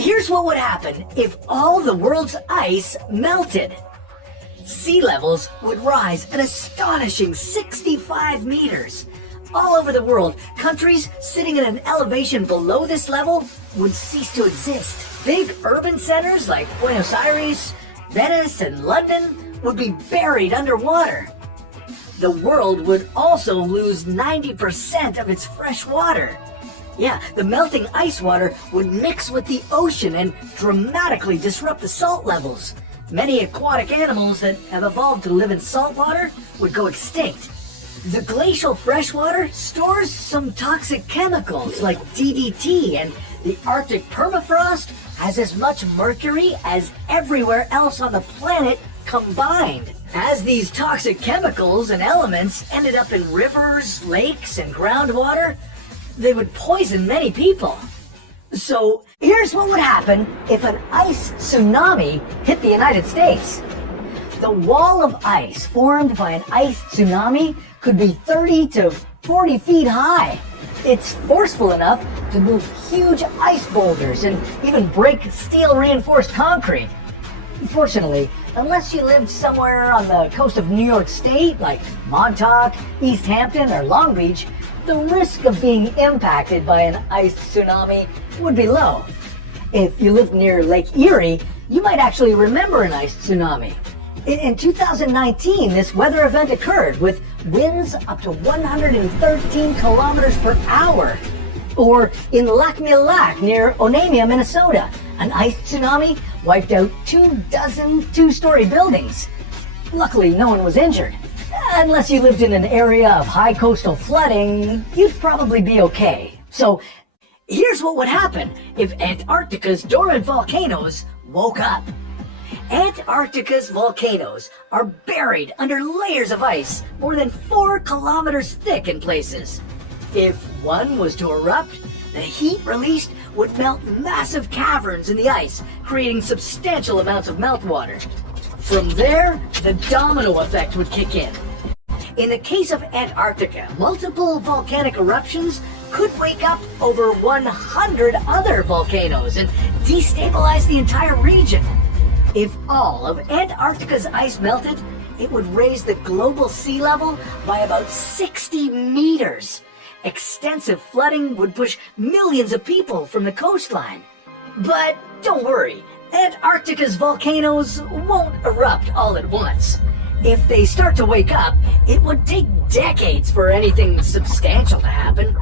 Here's what would happen if all the world's ice melted. Sea levels would rise an astonishing 65 meters. All over the world, countries sitting at an elevation below this level would cease to exist. Big urban centers like Buenos Aires, Venice, and London would be buried underwater. The world would also lose 90% of its fresh water. Yeah, the melting ice water would mix with the ocean and dramatically disrupt the salt levels. Many aquatic animals that have evolved to live in salt water would go extinct. The glacial freshwater stores some toxic chemicals like DDT, and the Arctic permafrost has as much mercury as everywhere else on the planet combined. As these toxic chemicals and elements ended up in rivers, lakes, and groundwater, they would poison many people. So here's what would happen if an ice tsunami hit the United States. The wall of ice formed by an ice tsunami could be 30 to 40 feet high. It's forceful enough to move huge ice boulders and even break steel-reinforced concrete. Fortunately, unless you lived somewhere on the coast of New York State, like Montauk, East Hampton, or Long Beach, the risk of being impacted by an ice tsunami would be low. If you lived near Lake Erie, you might actually remember an ice tsunami. In 2019, this weather event occurred with winds up to 113 kilometers per hour. Or in Lac Mille near Onamia, Minnesota, an ice tsunami wiped out 24 two-story buildings. Luckily, no one was injured. Unless you lived in an area of high coastal flooding, you'd probably be okay. So, here's what would happen if Antarctica's dormant volcanoes woke up. Antarctica's volcanoes are buried under layers of ice more than 4 kilometers thick in places. If one was to erupt, the heat released would melt massive caverns in the ice, creating substantial amounts of meltwater. From there, the domino effect would kick in. In the case of Antarctica, multiple volcanic eruptions could wake up over 100 other volcanoes and destabilize the entire region. If all of Antarctica's ice melted, it would raise the global sea level by about 60 meters. Extensive flooding would push millions of people from the coastline. But don't worry, Antarctica's volcanoes won't erupt all at once. If they start to wake up, it would take decades for anything substantial to happen.